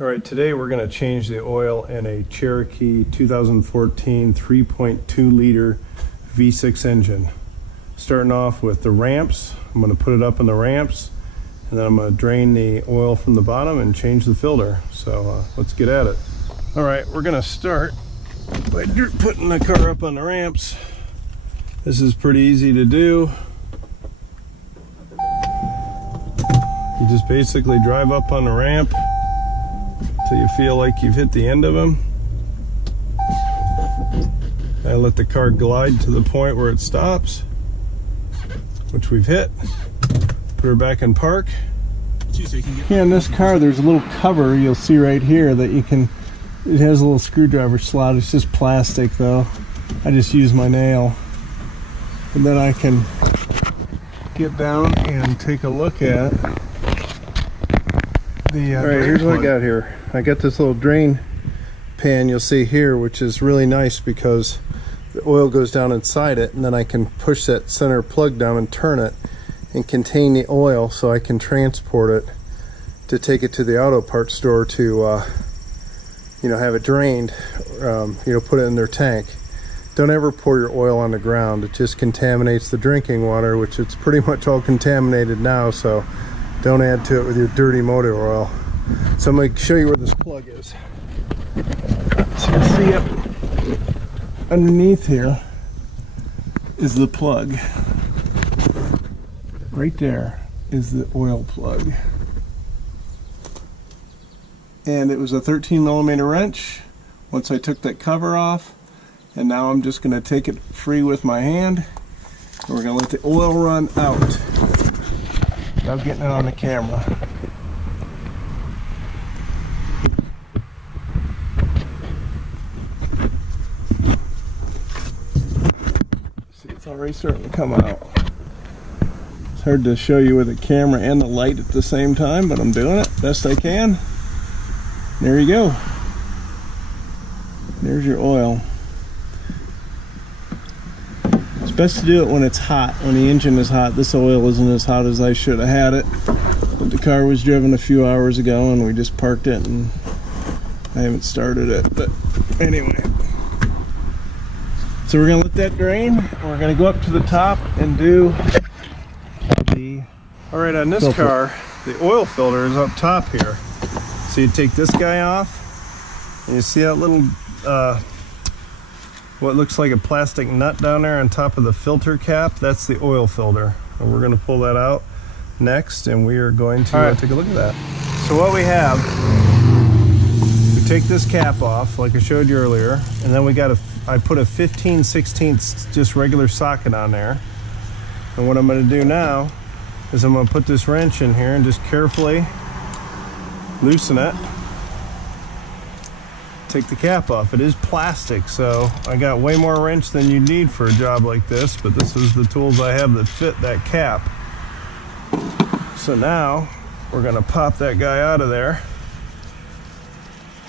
All right, today we're going to change the oil in a Cherokee 2014 3.2 liter V6 engine. Starting off with the ramps, I'm going to put it up in the ramps, and then I'm going to drain the oil from the bottom and change the filter. So let's get at it. All right, we're going to start by putting the car up on the ramps. This is pretty easy to do. You just basically drive up on the ramp till you feel like you've hit the end of them. I let the car glide to the point where it stops, which we've hit. Put her back in park. Yeah, in this car there's a little cover you'll see right here that you can, it has a little screwdriver slot. It's just plastic though. I just use my nail. And then I can get down and take a look at the all right, here's what I got here. I got this little drain pan you'll see here, which is really nice because the oil goes down inside it, and then I can push that center plug down and turn it and contain the oil so I can transport it to take it to the auto parts store to have it drained, put it in their tank. Don't ever pour your oil on the ground. It just contaminates the drinking water, which it's pretty much all contaminated now, so don't add to it with your dirty motor oil. So I'm going to show you where this plug is. So you'll see it underneath here is the plug. Right there is the oil plug. And it was a 13mm wrench once I took that cover off. And now I'm just going to take it free with my hand, and we're going to let the oil run out without getting it on the camera. See, it's already starting to come out. It's hard to show you with a camera and the light at the same time, but I'm doing it best I can. There you go. There's your oil. It's best to do it when it's hot, when the engine is hot. This oil isn't as hot as I should have had it, but the car was driven a few hours ago and we just parked it and I haven't started it. But anyway, so we're gonna let that drain. We're gonna go up to the top and do the all right, on this car, the oil filter is up top here. So you take this guy off, and you see that little what looks like a plastic nut down there on top of the filter cap? That's the oil filter. And we're going to pull that out next, and we are going to take a look at that. So what we have, we take this cap off like I showed you earlier, and then I put a 15/16 just regular socket on there. And what I'm going to do now is I'm going to put this wrench in here and just carefully loosen it. Take the cap off. It is plastic, so I got way more wrench than you need for a job like this, but this is the tools I have that fit that cap. So now we're going to pop that guy out of there,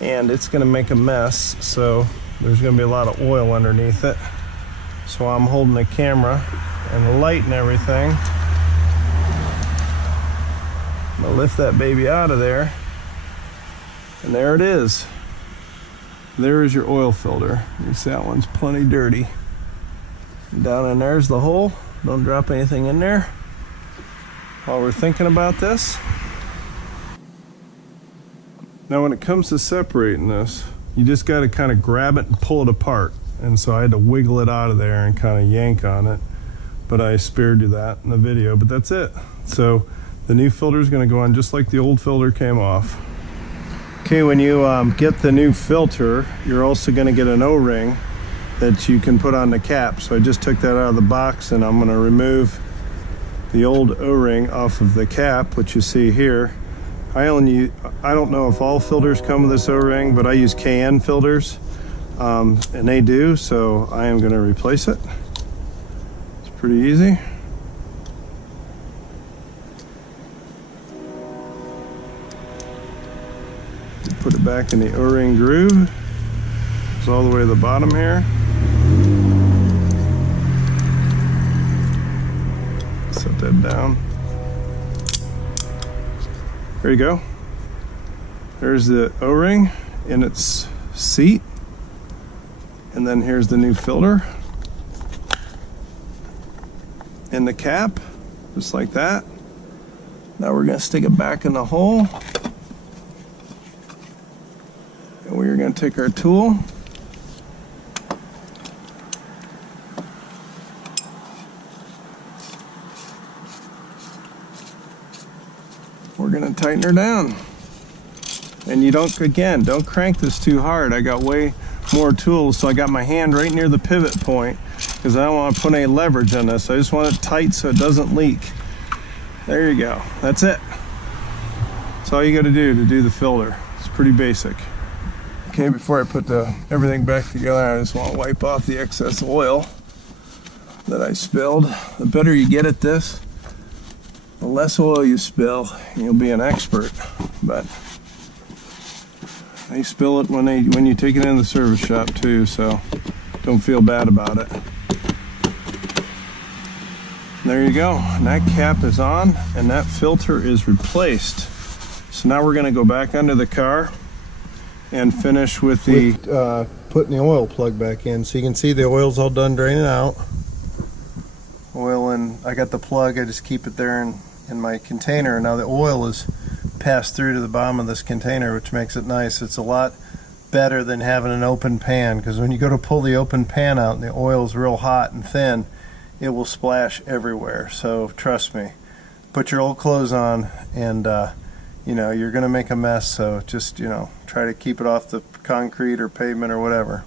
and it's going to make a mess, so there's going to be a lot of oil underneath it. So I'm holding the camera and the light and everything. I'm going to lift that baby out of there, and there it is. There is your oil filter. You see that one's plenty dirty. Down in there's the hole. Don't drop anything in there while we're thinking about this. Now when it comes to separating this, you just got to kind of grab it and pull it apart. And so I had to wiggle it out of there and kind of yank on it. But I spared you that in the video, but that's it. So the new filter is going to go on just like the old filter came off. Okay, when you get the new filter, you're also going to get an O-ring that you can put on the cap. So I just took that out of the box, and I'm going to remove the old O-ring off of the cap, which you see here. I don't know if all filters come with this O-ring, but I use KN filters, and they do, so I am going to replace it. It's pretty easy. Put it back in the O-ring groove. It's all the way to the bottom here. Set that down. There you go. There's the O-ring in its seat. And then here's the new filter in the cap, just like that. Now we're gonna stick it back in the hole. And we're gonna take our tool. We're gonna tighten her down. And you don't crank this too hard. I got way more tools, so I got my hand right near the pivot point because I don't want to put any leverage on this. I just want it tight so it doesn't leak. There you go. That's it. That's all you got to do the filter. It's pretty basic. Okay, before I put everything back together, I just want to wipe off the excess oil that I spilled. The better you get at this, the less oil you spill, you'll be an expert. But they spill it when you take it in the service shop too, so don't feel bad about it. There you go. And that cap is on and that filter is replaced. So now we're going to go back under the car and finish with the putting the oil plug back in. So you can see the oil's all done draining out. Oil, and I got the plug. I just keep it there in my container. Now the oil is passed through to the bottom of this container, which makes it nice. It's a lot better than having an open pan, because when you go to pull the open pan out and the oil is real hot and thin, it will splash everywhere. So trust me, put your old clothes on, and you know, you're gonna make a mess. So just, you know, try to keep it off the concrete or pavement or whatever.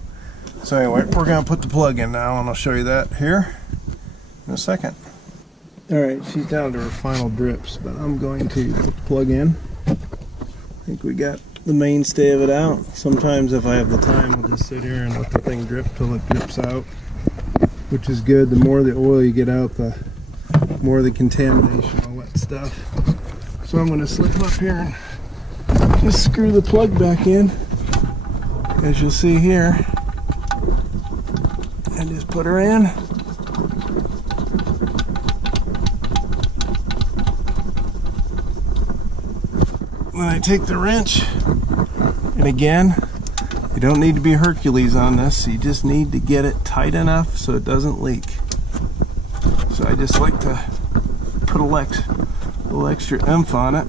So anyway, we're gonna put the plug in now, and I'll show you that here in a second. Alright, she's down to her final drips, but I'm going to put the plug in. I think we got the mainstay of it out. Sometimes if I have the time, I'll just sit here and let the thing drip till it drips out, which is good. The more the oil you get out, the more the contamination, all that stuff. So I'm going to slip up here and just screw the plug back in, as you'll see here, and just put her in. Then I take the wrench, and again, you don't need to be Hercules on this. You just need to get it tight enough so it doesn't leak. So I just like to put a little extra oomph on it,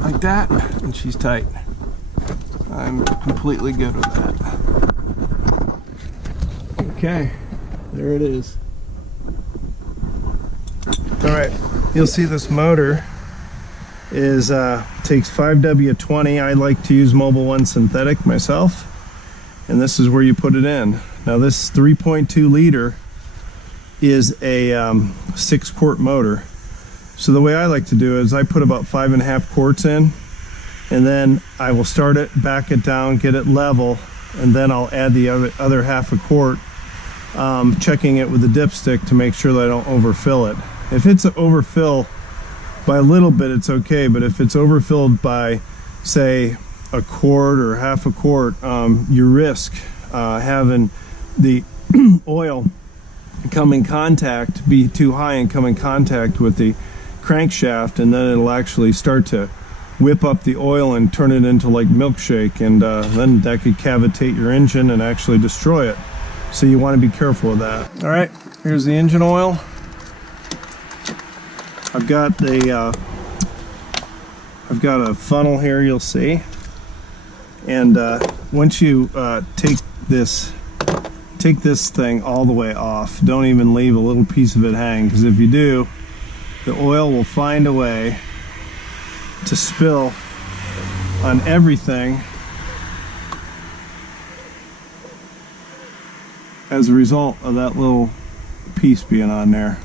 like that, and she's tight. I'm completely good with that. Okay, there it is. All right, you'll see this motor is takes 5W20. I like to use Mobil 1 synthetic myself, and this is where you put it in. Now this 3.2 liter is a 6-quart motor. So the way I like to do it is I put about 5.5 quarts in, and then I will start it, back it down, get it level, and then I'll add the other half a quart, checking it with the dipstick to make sure that I don't overfill it. If it's an overfill by a little bit, it's okay, but if it's overfilled by, say, a quart or half a quart, you risk having the oil be too high and come in contact with the crankshaft, and then it'll actually start to whip up the oil and turn it into like milkshake, and then that could cavitate your engine and actually destroy it. So you want to be careful of that. All right, here's the engine oil. I've got a funnel here, you'll see, and once you take this thing all the way off, don't even leave a little piece of it hang, because if you do, the oil will find a way to spill on everything as a result of that little piece being on there.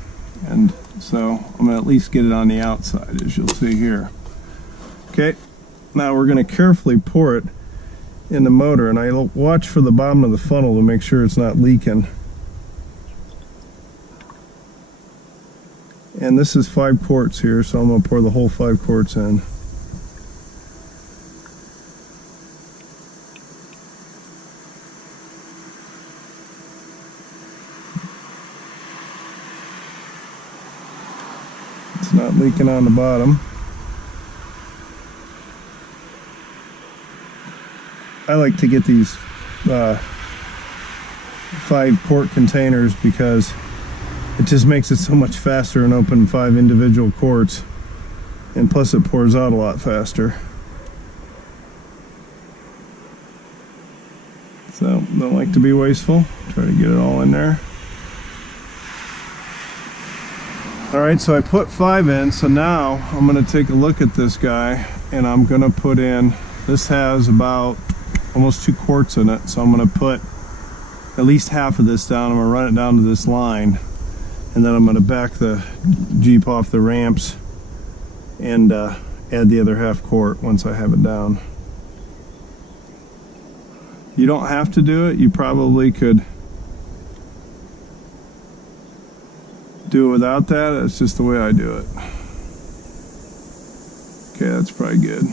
And so I'm going to at least get it on the outside, as you'll see here. Okay, now we're going to carefully pour it in the motor, and I'll watch for the bottom of the funnel to make sure it's not leaking. And this is 5 quarts here, so I'm going to pour the whole 5 quarts in. It's not leaking on the bottom. I like to get these 5-quart containers because it just makes it so much faster and open 5 individual quarts, and plus it pours out a lot faster. So don't like to be wasteful, try to get it all in there. Alright, so I put 5 in, so now I'm going to take a look at this guy and I'm going to put in, this has about almost 2 quarts in it, so I'm going to put at least half of this down. I'm going to run it down to this line, and then I'm going to back the Jeep off the ramps and add the other half quart once I have it down. You don't have to do it. You probably could do it without that. That's just the way I do it. Okay, that's probably good.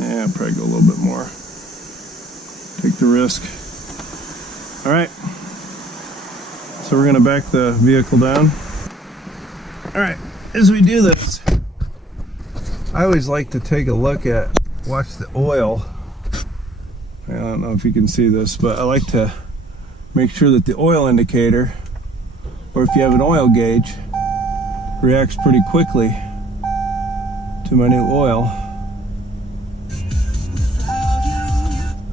Yeah, probably go a little bit more. Take the risk. All right. So we're gonna back the vehicle down. All right, as we do this, I always like to take a look at, watch the oil. I don't know if you can see this, but I like to make sure that the oil indicator, or if you have an oil gauge, reacts pretty quickly to my new oil.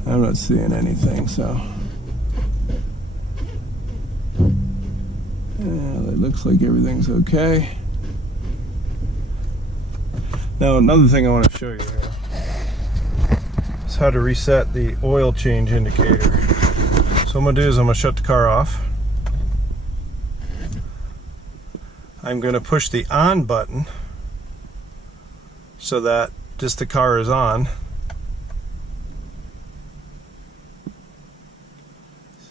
I'm not seeing anything, so yeah, it looks like everything's okay. Now another thing I want to show you here is how to reset the oil change indicator. So what I'm going to do is I'm going to shut the car off. I'm going to push the on button so that just the car is on.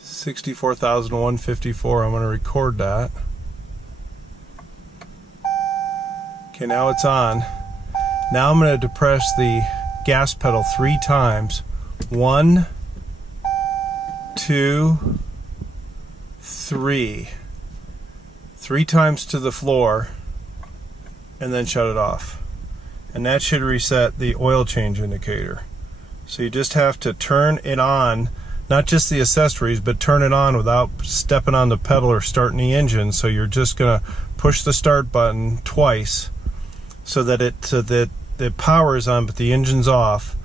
64,154. I'm going to record that. Okay, now it's on. Now I'm going to depress the gas pedal 3 times. 1, 2, 3. 3 times to the floor, and then shut it off. And that should reset the oil change indicator. So you just have to turn it on, not just the accessories, but turn it on without stepping on the pedal or starting the engine. So you're just gonna push the start button twice so that the power is on but the engine's off,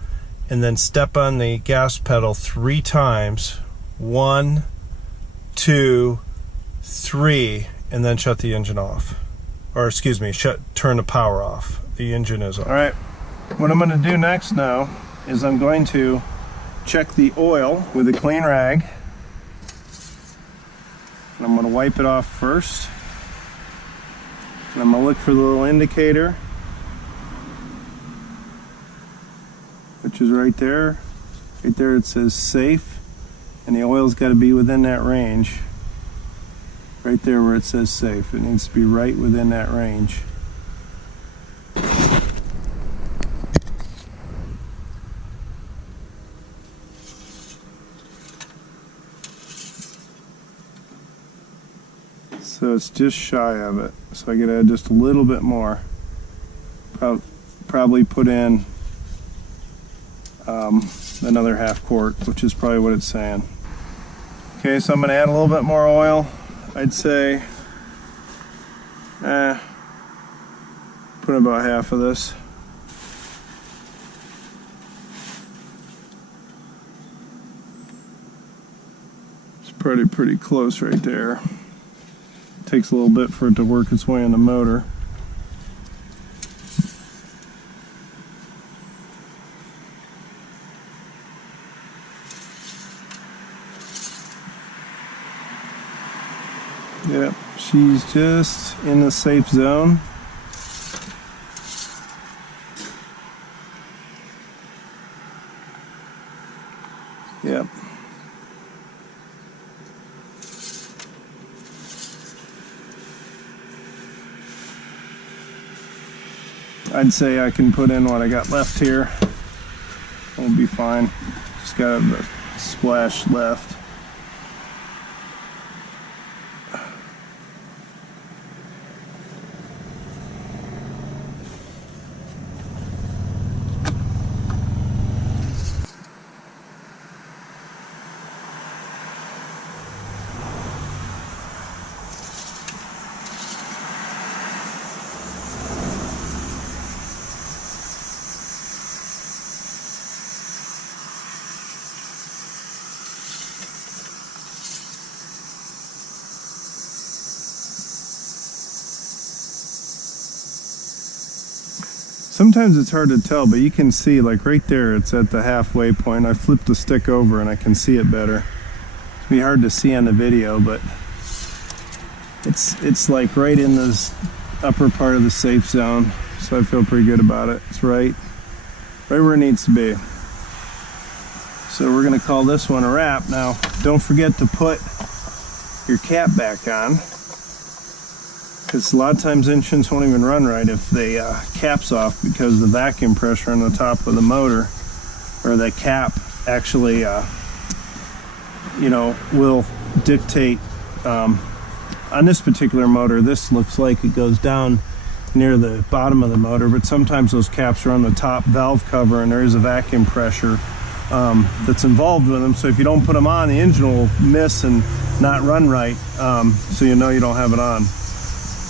and then step on the gas pedal 3 times. 1, 2, 3, and then shut the engine off. Or excuse me, turn the power off. The engine is off. All right, what I'm gonna do next now is I'm going to check the oil with a clean rag. And I'm going to wipe it off first. And I'm going to look for the little indicator, which is right there. Right there it says safe, and the oil's got to be within that range. Right there where it says safe. It needs to be right within that range. So it's just shy of it. So I gotta add just a little bit more. Probably put in another half quart, which is probably what it's saying. Okay, so I'm gonna add a little bit more oil. I'd say, put about half of this. It's pretty close right there. Takes a little bit for it to work its way in the motor. Yep, she's just in the safe zone. Yep. I'd say I can put in what I got left here. It'll be fine. Just got a splash left. Sometimes it's hard to tell, but you can see, like right there, it's at the halfway point. I flipped the stick over and I can see it better. It'd be hard to see on the video, but it's like right in this upper part of the safe zone, so I feel pretty good about it. It's right where it needs to be. So we're gonna call this one a wrap. Now, don't forget to put your cap back on, because a lot of times engines won't even run right if the cap's off, because the vacuum pressure on the top of the motor, or the cap, actually will dictate. On this particular motor, this looks like it goes down near the bottom of the motor, but sometimes those caps are on the top valve cover and there is a vacuum pressure that's involved with them. So if you don't put them on, the engine will miss and not run right, so you know you don't have it on.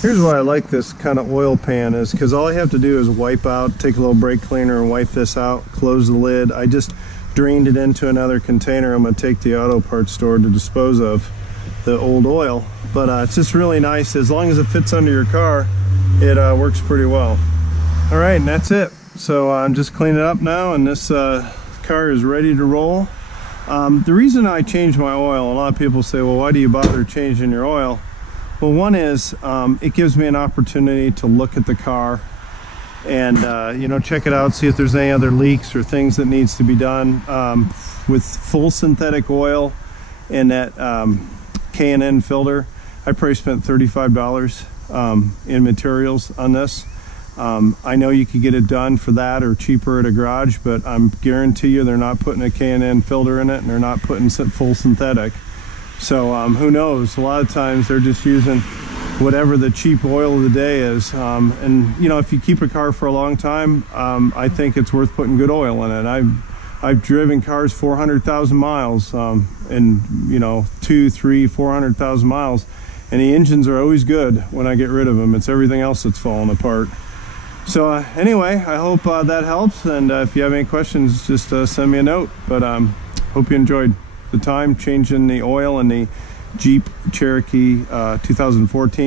Here's why I like this kind of oil pan, is because all I have to do is wipe out, take a little brake cleaner and wipe this out, close the lid. I just drained it into another container I'm going to take to the auto parts store to dispose of the old oil. But it's just really nice. As long as it fits under your car, it works pretty well. All right, and that's it. So I'm just cleaning it up now, and this car is ready to roll. The reason I changed my oil, a lot of people say, well, why do you bother changing your oil? Well, one is it gives me an opportunity to look at the car and check it out, see if there's any other leaks or things that needs to be done. With full synthetic oil and that K&N filter, I probably spent $35 in materials on this. I know you could get it done for that or cheaper at a garage, but I'm guarantee you they're not putting a K&N filter in it, and they're not putting full synthetic. So who knows? A lot of times they're just using whatever the cheap oil of the day is. And if you keep a car for a long time, I think it's worth putting good oil in it. I've driven cars 400,000 miles, and 200, 300, 400,000 miles, and the engines are always good when I get rid of them. It's everything else that's falling apart. So anyway, I hope that helps, and if you have any questions, just send me a note. But hope you enjoyed the time changing the oil in the Jeep Cherokee 2014.